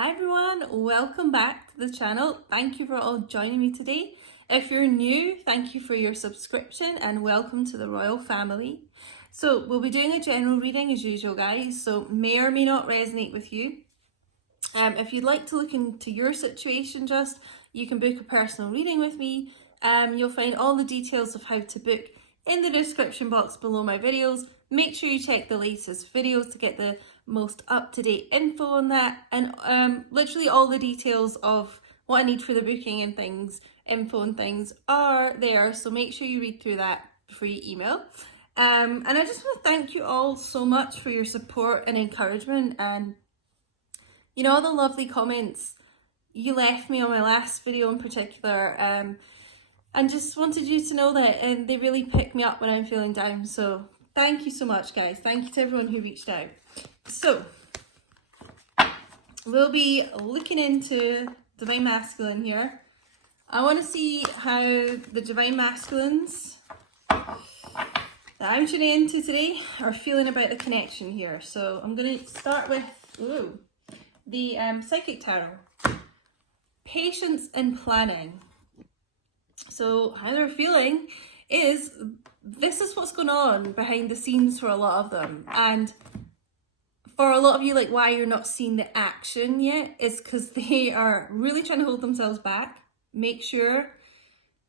Hi everyone, welcome back to the channel. Thank you for all joining me today. If you're new, thank you for your subscription and welcome to the royal family. So we'll be doing a general reading as usual, guys, so may or may not resonate with you. If you'd like to look into your situation, you can book a personal reading with me. You'll find all the details of how to book in the description box below my videos. Make sure you check the latest videos to get the most up-to-date info on that, and literally all the details of what I need for the booking and things, info and things are there, so make sure you read through that before you email. And I just want to thank you all so much for your support and encouragement, and you know, all the lovely comments you left me on my last video in particular, and just wanted you to know that they really pick me up when I'm feeling down. So thank you so much, guys. Thank you to everyone who reached out. So we'll be looking into Divine Masculine here. I want to see how the Divine Masculines that I'm tuning into today are feeling about the connection here. So I'm going to start with the Psychic Tarot. Patience and planning. So how they're feeling is, this is what's going on behind the scenes for a lot of them. And for a lot of you, like, why you're not seeing the action yet is because they are really trying to hold themselves back, make sure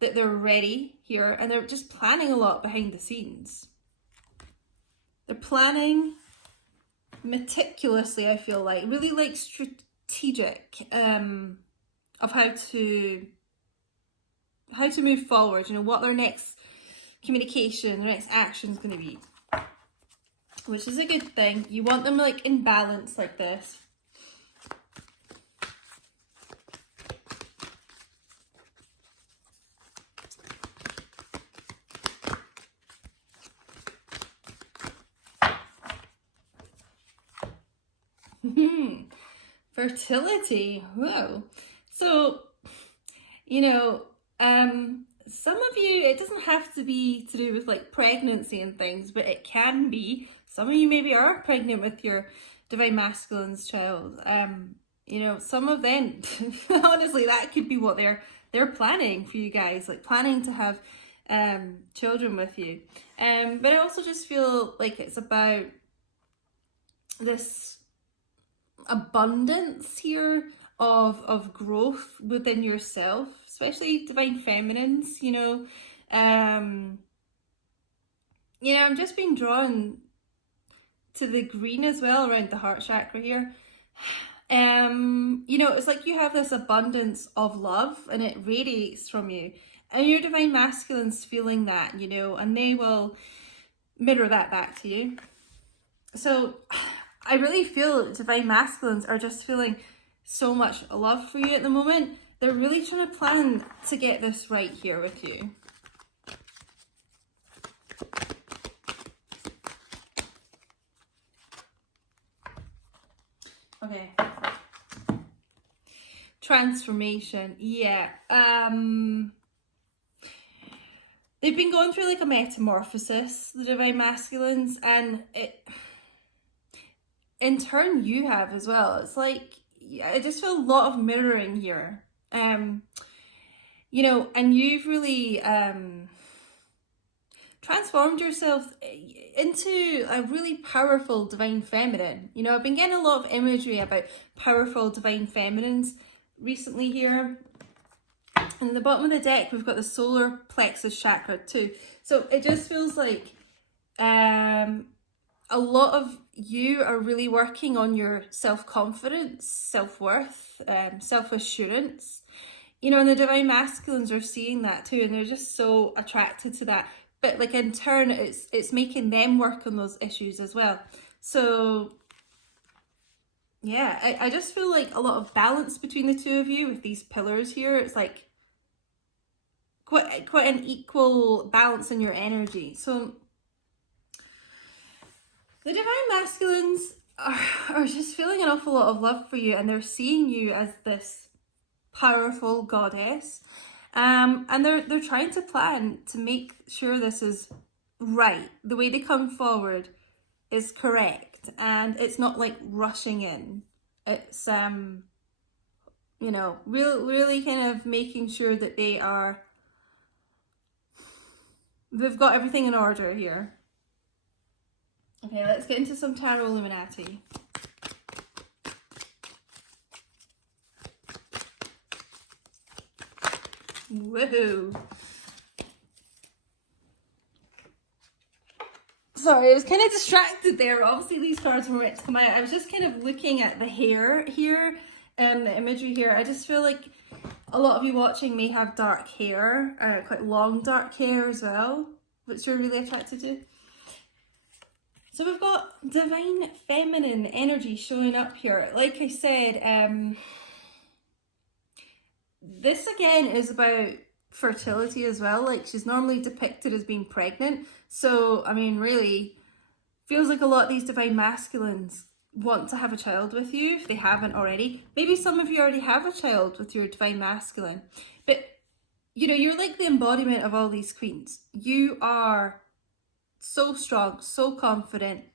that they're ready here, and they're just planning a lot behind the scenes. They're planning meticulously, I feel like, really like strategic of how to move forward, you know, what their next communication, their next action is going to be. Which is a good thing. You want them like in balance like this. Fertility. Whoa. So, you know, some of you, it doesn't have to be to do with like pregnancy and things, but it can be. Some of you maybe are pregnant with your Divine Masculine's child. You know, some of them, honestly, that could be what they're planning for you guys, like planning to have children with you. But I also just feel like it's about this abundance here of growth within yourself, especially Divine Feminines, you know. I'm just being drawn to the green as well around the heart chakra here. You know, it's like you have this abundance of love and it radiates from you, and your Divine Masculine's feeling that, you know, and they will mirror that back to you. So I really feel Divine Masculines are just feeling so much love for you at the moment. They're really trying to plan to get this right here with you. Okay. Transformation. Yeah. They've been going through like a metamorphosis, the Divine Masculines, and in turn you have as well. It's like, I just feel a lot of mirroring here. You know, and you've really transformed yourself into a really powerful Divine Feminine. You know, I've been getting a lot of imagery about powerful Divine Feminines recently here. And at the bottom of the deck, we've got the solar plexus chakra too. So it just feels like a lot of you are really working on your self-confidence, self-worth, self-assurance. You know, and the Divine Masculines are seeing that too, and they're just so attracted to that. But like in turn, it's making them work on those issues as well. So yeah, I just feel like a lot of balance between the two of you with these pillars here. It's like quite an equal balance in your energy. So the Divine Masculines are just feeling an awful lot of love for you, and they're seeing you as this powerful goddess. And they're trying to plan to make sure this is right. The way they come forward is correct, and it's not like rushing in. It's You know, really kind of making sure that they've got everything in order here. Okay, let's get into some Tarot Illuminati. Woohoo! Sorry, I was kind of distracted there. Obviously, these cards were meant to come out. I was just kind of looking at the hair here, the imagery here. I just feel like a lot of you watching may have dark hair, quite long dark hair as well, which you're really attracted to. So we've got divine feminine energy showing up here. Like I said, this again is about fertility as well. Like, she's normally depicted as being pregnant. So, I mean, really, feels like a lot of these divine masculines want to have a child with you if they haven't already. Maybe some of you already have a child with your divine masculine. But, you know, you're like the embodiment of all these queens. You are so strong, so confident,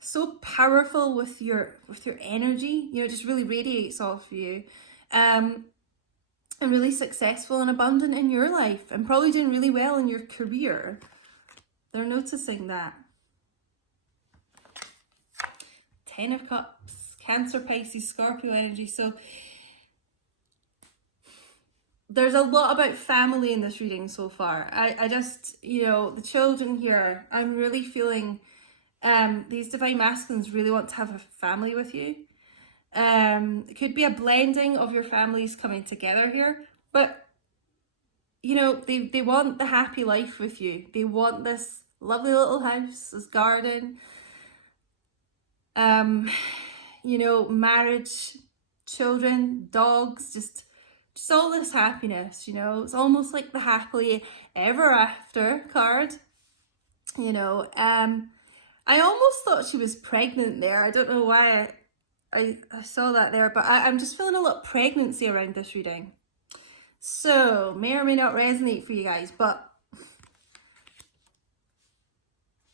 so powerful with your energy. You know, it just really radiates off you. And really successful and abundant in your life, and probably doing really well in your career. They're noticing that. 10 of Cups, Cancer, Pisces, Scorpio energy. So there's a lot about family in this reading so far. I just, you know, the children here, I'm really feeling these divine masculines really want to have a family with you. It could be a blending of your families coming together here, but you know, they want the happy life with you. They want this lovely little house, this garden, you know, marriage, children, dogs, just all this happiness, you know. It's almost like the happily ever after card, you know. I almost thought she was pregnant there. I don't know why I saw that there, but I'm just feeling a lot of pregnancy around this reading. So, may or may not resonate for you guys, but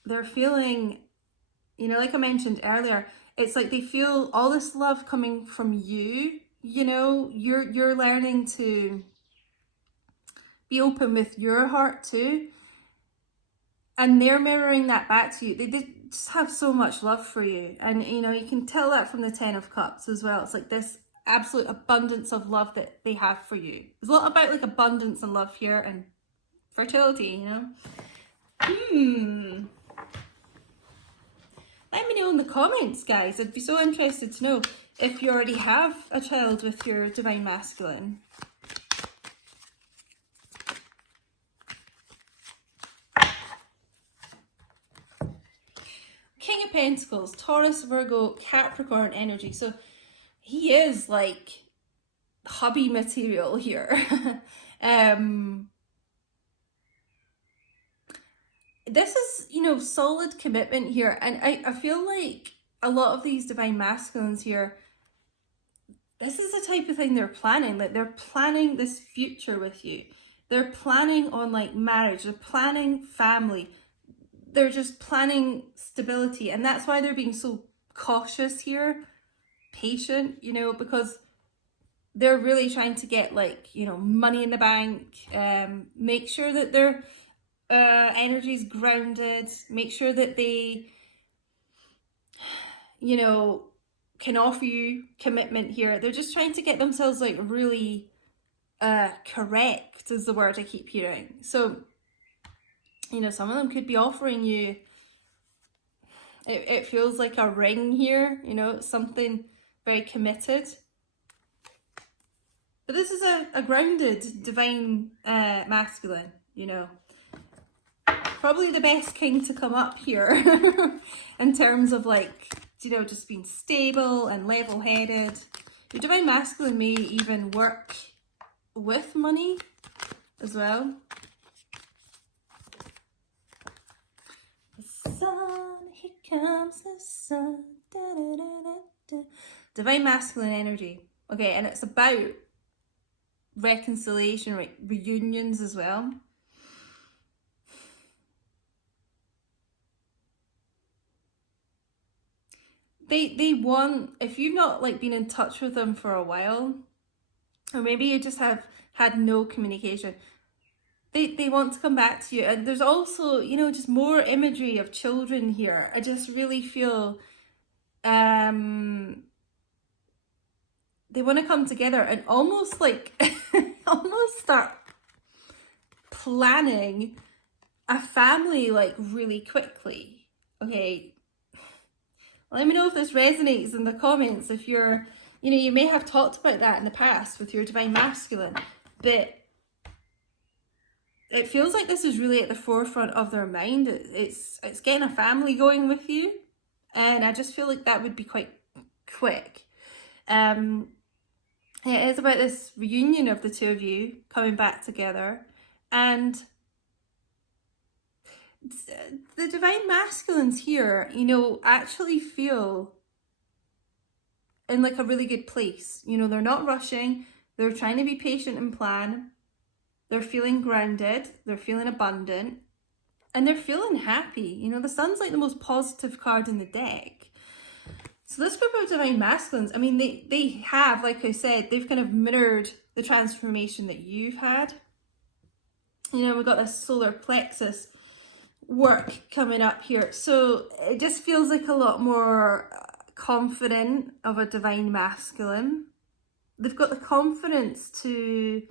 they're feeling, you know, like I mentioned earlier, it's like they feel all this love coming from you. You know, you're learning to be open with your heart too. And they're mirroring that back to you. They just have so much love for you. And, you know, you can tell that from the 10 of Cups as well. It's like this absolute abundance of love that they have for you. There's a lot about like abundance and love here and fertility, you know. Let me know in the comments, guys. I'd be so interested to know if you already have a child with your divine masculine. King of Pentacles, Taurus, Virgo, Capricorn energy. So he is like hubby material here. This is, you know, solid commitment here. And I feel like a lot of these divine masculines here, this is the type of thing they're planning. Like, they're planning this future with you. They're planning on like marriage. They're planning family. They're just planning stability. And that's why they're being so cautious here, patient, you know, because they're really trying to get like, you know, money in the bank, make sure that their energy is grounded, make sure that they, you know, can offer you commitment here. They're just trying to get themselves like really correct is the word I keep hearing. So, you know, some of them could be offering you, it feels like a ring here, you know, something very committed. But this is a grounded divine masculine, you know. Probably the best king to come up here in terms of like, you know, just being stable and level-headed. Your divine masculine may even work with money as well. The sun, here comes the sun. Da, da, da, da, da. Divine masculine energy. Okay, and it's about reconciliation, right? Reunions as well. They want, if you've not like been in touch with them for a while, or maybe you just have had no communication. They want to come back to you. And there's also, you know, just more imagery of children here. I just really feel they want to come together and almost like almost start planning a family like really quickly. Okay, let me know if this resonates in the comments. If you're, you know, you may have talked about that in the past with your divine masculine, but it feels like this is really at the forefront of their mind. It's getting a family going with you, and I just feel like that would be quite quick. It is about this reunion of the two of you coming back together, and the divine masculines here, you know, actually feel in like a really good place. You know, they're not rushing, they're trying to be patient and plan. They're feeling grounded, they're feeling abundant, and they're feeling happy. You know, the sun's like the most positive card in the deck. So this group of divine masculines, I mean, they have, like I said, they've kind of mirrored the transformation that you've had. You know, we've got this solar plexus work coming up here. So it just feels like a lot more confident of a divine masculine. They've got the confidence to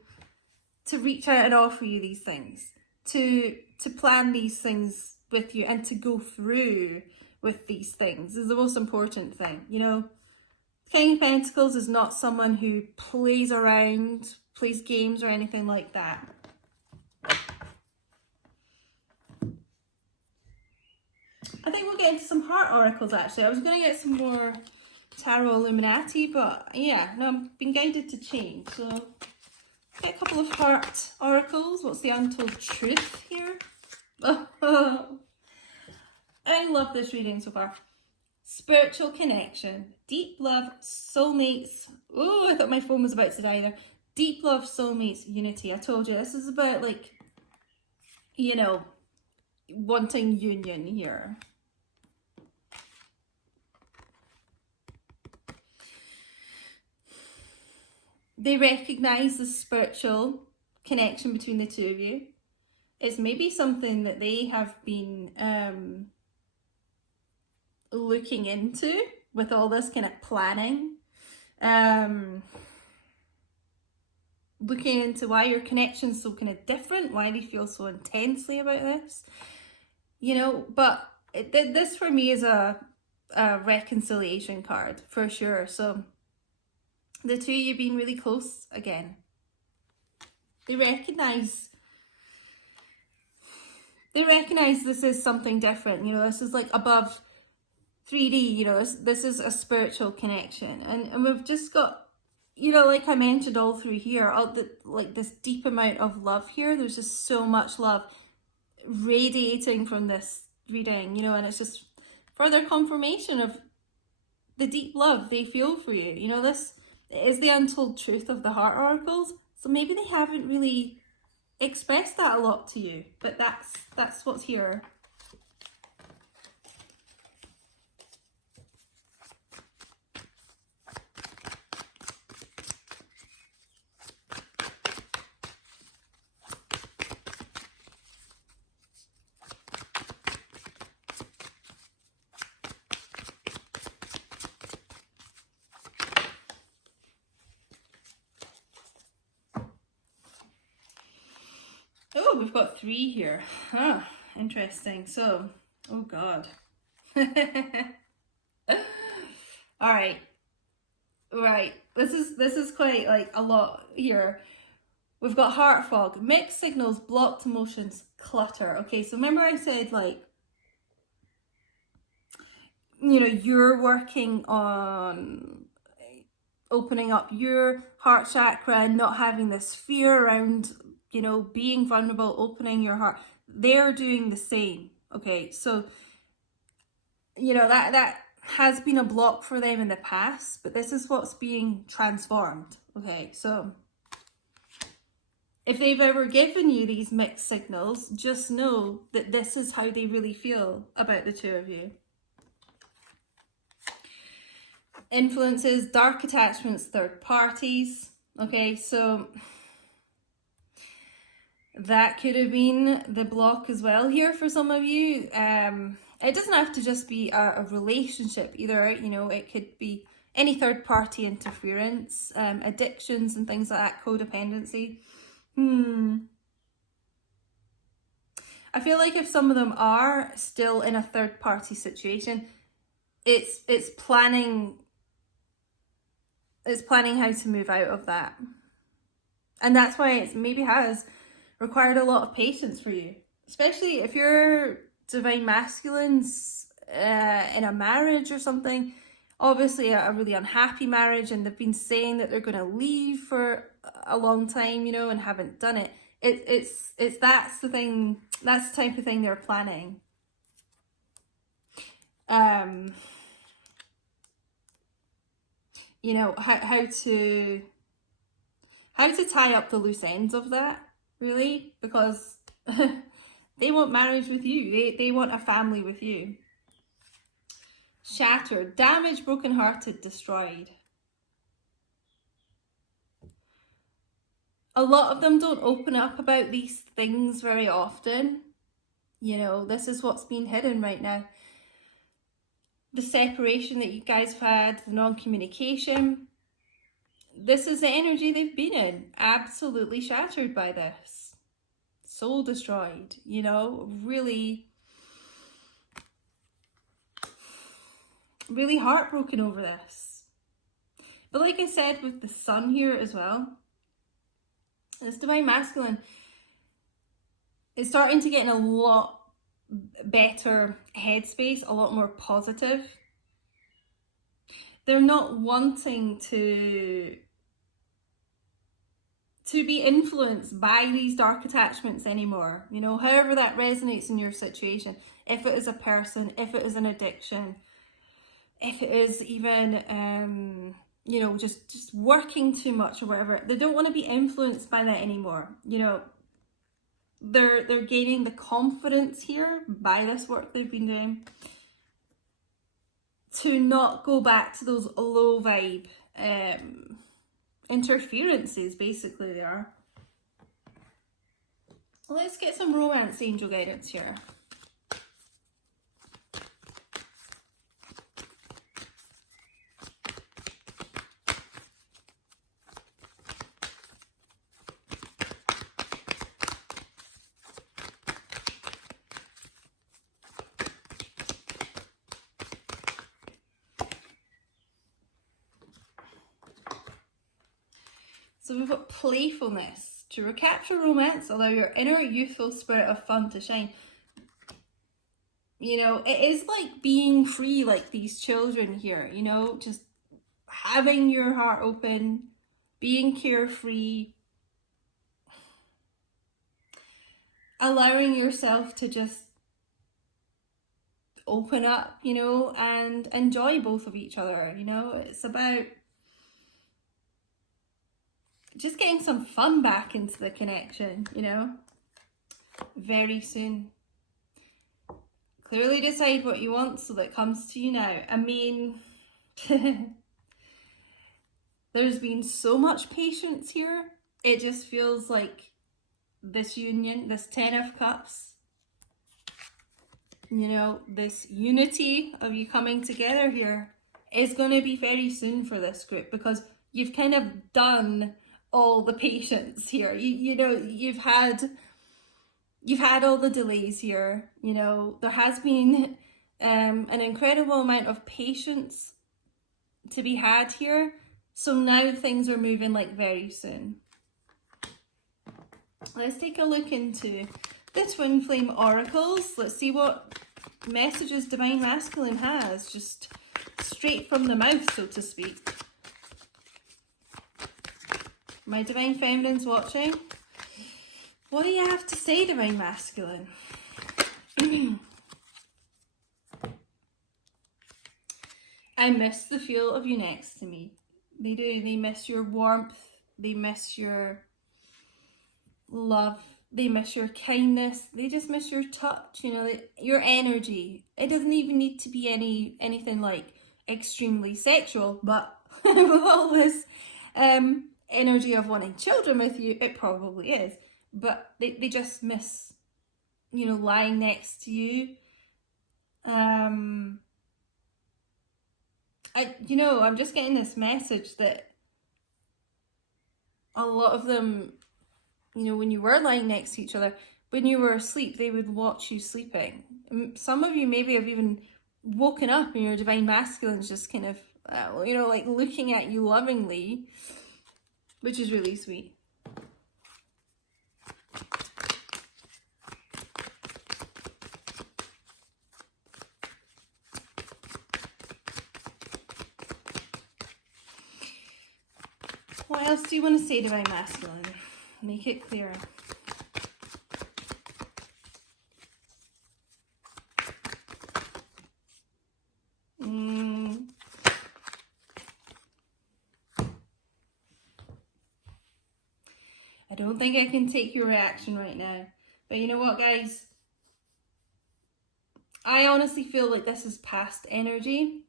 reach out and offer you these things, to plan these things with you, and to go through with these things is the most important thing. You know, King of Pentacles is not someone who plays around, plays games or anything like that. I think we'll get into some heart oracles actually. I was going to get some more Tarot Illuminati, but yeah, no, I'm being guided to change. So get a couple of heart oracles. What's the untold truth here? Oh, I love this reading so far. Spiritual connection, deep love, soulmates. Oh, I thought my phone was about to die there. Deep love, soulmates, unity. I told you, this is about, like, you know, wanting union here. They recognize the spiritual connection between the two of you. It's maybe something that they have been looking into with all this kind of planning. Looking into why your connection's so kind of different, why they feel so intensely about this. You know, but this for me is a reconciliation card for sure. So the two of you being really close again. They recognize this is something different. You know, this is like above 3D, you know, this is a spiritual connection. And we've just got, you know, like I mentioned all through here, like this deep amount of love here. There's just so much love radiating from this reading, you know, and it's just further confirmation of the deep love they feel for you. You know, this is the untold truth of the heart oracles. So maybe they haven't really expressed that a lot to you, but that's what's here. Oh, we've got 3 here. Huh, interesting. So, oh God. All right. Right. This is quite like a lot here. We've got heart fog, mixed signals, blocked emotions, clutter. Okay, so remember I said, like, you know, you're working on opening up your heart chakra and not having this fear around, you know, being vulnerable, opening your heart. They're doing the same. Okay, so, you know, that has been a block for them in the past, but this is what's being transformed. Okay, so if they've ever given you these mixed signals, just know that this is how they really feel about the two of you. Influences, dark attachments, third parties. Okay, so that could have been the block as well here for some of you. It doesn't have to just be a relationship either, you know, it could be any third party interference, addictions and things like that, codependency. I feel like if some of them are still in a third party situation, it's planning how to move out of that. And that's why it maybe has required a lot of patience for you, especially if you're divine masculines in a marriage or something, obviously a really unhappy marriage, and they've been saying that they're going to leave for a long time, you know, and haven't done it. It's that's the thing, that's the type of thing they're planning. You know, how to tie up the loose ends of that, really, because they want marriage with you. They want a family with you. Shattered, damaged, brokenhearted, destroyed. A lot of them don't open up about these things very often. You know, this is what's being hidden right now. The separation that you guys have had, the non-communication. This is the energy they've been in. Absolutely shattered by this. Soul destroyed, you know, really, really heartbroken over this. But like I said, with the sun here as well, this divine masculine is starting to get in a lot better headspace, a lot more positive. They're not wanting to be influenced by these dark attachments anymore, you know, however that resonates in your situation. If it is a person, if it is an addiction, if it is even you know, just working too much or whatever, they don't want to be influenced by that anymore. You know, they're gaining the confidence here by this work they've been doing to not go back to those low vibe interferences, basically. They are. Let's get some romance angel guidance here. So we've got playfulness. To recapture romance, allow your inner youthful spirit of fun to shine. You know, it is like being free, like these children here, you know, just having your heart open, being carefree, allowing yourself to just open up, you know, and enjoy both of each other. You know, it's about just getting some fun back into the connection, you know, very soon. Clearly decide what you want so that it comes to you now. I mean, there's been so much patience here. It just feels like this union, this 10 of Cups, you know, this unity of you coming together here is going to be very soon for this group, because you've kind of done all the patience here. You know, you've had all the delays here. You know, there has been an incredible amount of patience to be had here. So now things are moving like very soon. Let's take a look into the Twin Flame Oracles. Let's see what messages Divine Masculine has, just straight from the mouth, so to speak. My Divine Feminines watching, what do you have to say, Divine Masculine? I miss the feel of you next to me. They do. They miss your warmth. They miss your love. They miss your kindness. They just miss your touch, you know, your energy. It doesn't even need to be anything like extremely sexual, but with all this energy of wanting children with you, it probably is. But they just miss, you know, lying next to you. I'm just getting this message that a lot of them, you know, when you were lying next to each other, when you were asleep, they would watch you sleeping. Some of you maybe have even woken up and your divine masculine's just kind of, like looking at you lovingly, which is really sweet. What else do you want to say, divine masculine? Make it clear. I don't think I can take your reaction right now. But you know what, guys? I honestly feel like this is past energy.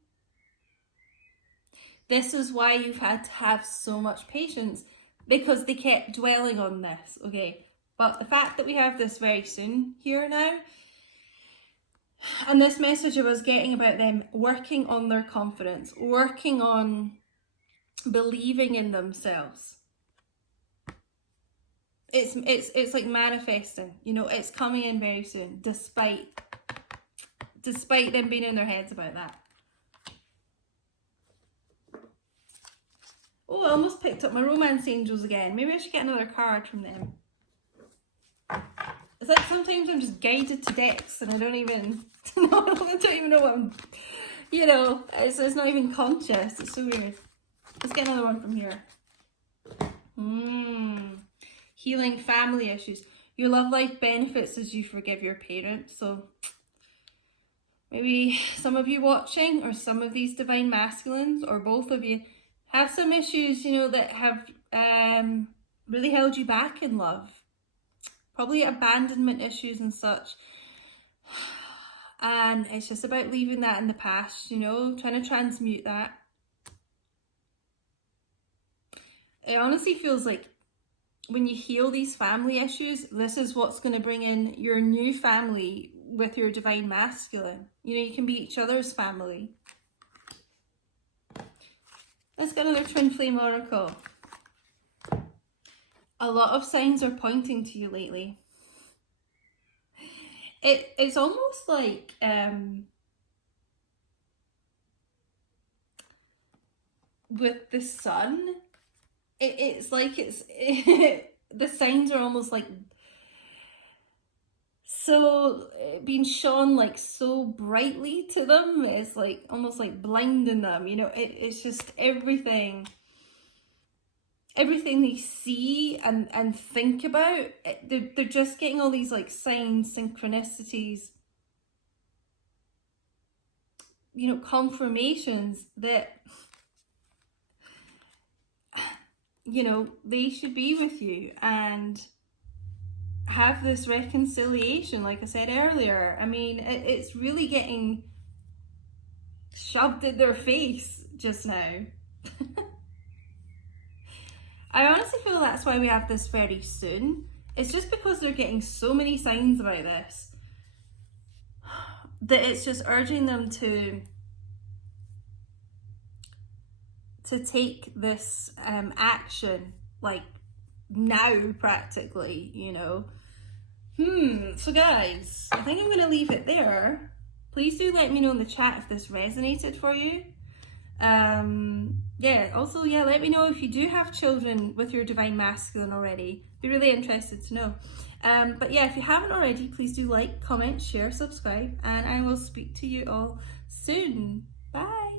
This is why you've had to have so much patience, because they kept dwelling on this, okay? But the fact that we have this very soon here now, and this message I was getting about them working on their confidence, working on believing in themselves. It's like manifesting, you know, it's coming in very soon, despite them being in their heads about that. Oh, I almost picked up my romance angels again. Maybe I should get another card from them. It's like sometimes I'm just guided to decks and I don't even know, I don't even know what I'm, you know, it's not even conscious. It's so weird. Let's get another one from here. Healing family issues. Your love life benefits as you forgive your parents. So maybe some of you watching, or some of these divine masculines, or both of you, have some issues, you know, that have really held you back in love. Probably abandonment issues and such. And it's just about leaving that in the past, you know, trying to transmute that. It honestly feels like when you heal these family issues, this is what's going to bring in your new family with your divine masculine. You know, you can be each other's family. Let's get another twin flame oracle. A lot of signs are pointing to you lately. It's almost like with the sun, it's like the signs are almost like so being shone like so brightly to them. It's like almost like blinding them, you know. It's just everything they see and think about, they're just getting all these like signs, synchronicities, you know, confirmations that, you know, they should be with you and have this reconciliation, like I said earlier. I mean, it's really getting shoved in their face just now. I honestly feel that's why we have this very soon. It's just because they're getting so many signs about this that it's just urging them to take this action, like now practically, you know. So guys, I think I'm going to leave it there. Please do let me know in the chat if this resonated for you. Let me know if you do have children with your divine masculine already. Be really interested to know. But yeah, if you haven't already, please do like, comment, share, subscribe, and I will speak to you all soon. Bye.